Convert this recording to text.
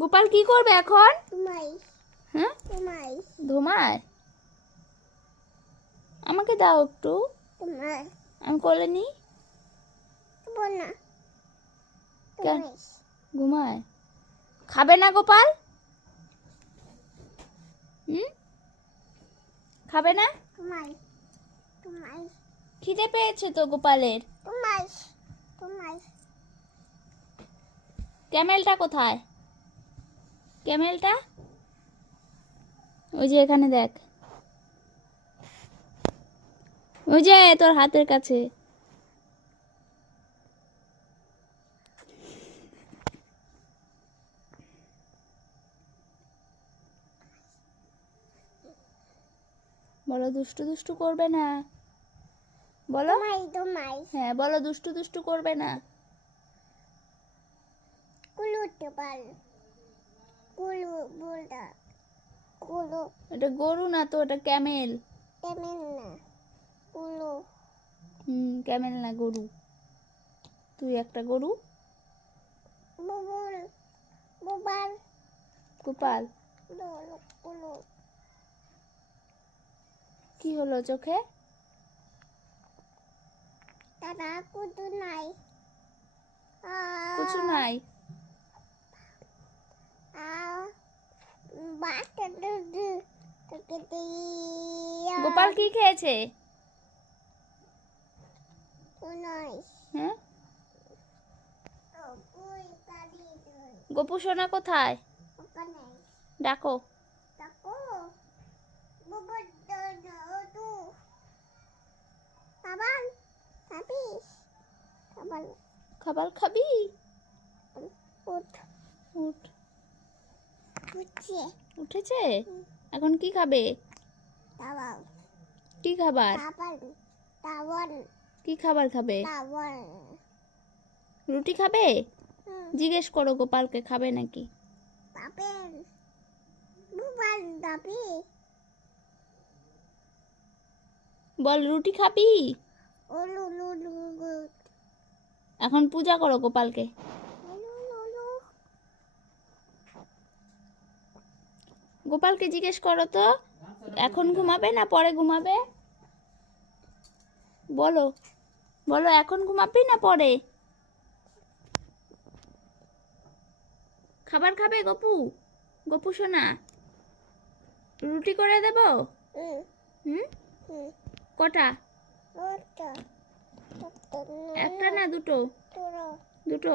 গোপাল কি করবে এখন? ঘুমাই। হ্যাঁ, ঘুমাই। ঘুমায়। আমাকে দাও একটু, ঘুমাই। আমি কোলে নি। বনা। কেন? ঘুমায়। খাবে না গোপাল? খাবে না? ঘুমাই। ঘুমাই। খিদে পেয়েছে তো গোপালের। ঘুমাই। ঘুমাই। ক্যামেলটা কোথায়? ক্যামেলটা ওই যে এখানে দেখ, ওই যে তোর হাতের কাছে। বলো দুষ্টু দুষ্টু করবে না, বলো। ঘুমাই। ঘুমাই। হ্যাঁ বলো, দুষ্টু দুষ্টু করবে না। কুলু টেপাল। কুলু বলটা। কুলু এটা গরু না তো, এটা ক্যামেল। টেমেন না। কুলু। ক্যামেল না, গরু। তুই একটা গরু। বুবুল। বুবাল। গোপাল কুলু। কি হলো চোখে? দাদা কুতু নাই। কিছু নাই। গোপাল কি খেয়েছে? হ্যাঁ, গোপু সোনা কোথায়? ডাকো। খাবার খাবি? উঠ। উঠেছে? এখন কি খাবে? কি খাবার? কি খাবার খাবে? রুটি খাবে? জিজ্ঞেস করো গোপালকে খাবে নাকি। বল রুটি খাবি? এখন পূজা করো গোপালকে। গোপালকে জিজ্ঞেস করো তো, এখন ঘুমাবে না পরে ঘুমাবে? বলো, বলো এখন ঘুমাবি না পরে? খাবার খাবে গপু? গপু সোনা, রুটি করে দেব? কটা? একটা না দুটো? দুটো।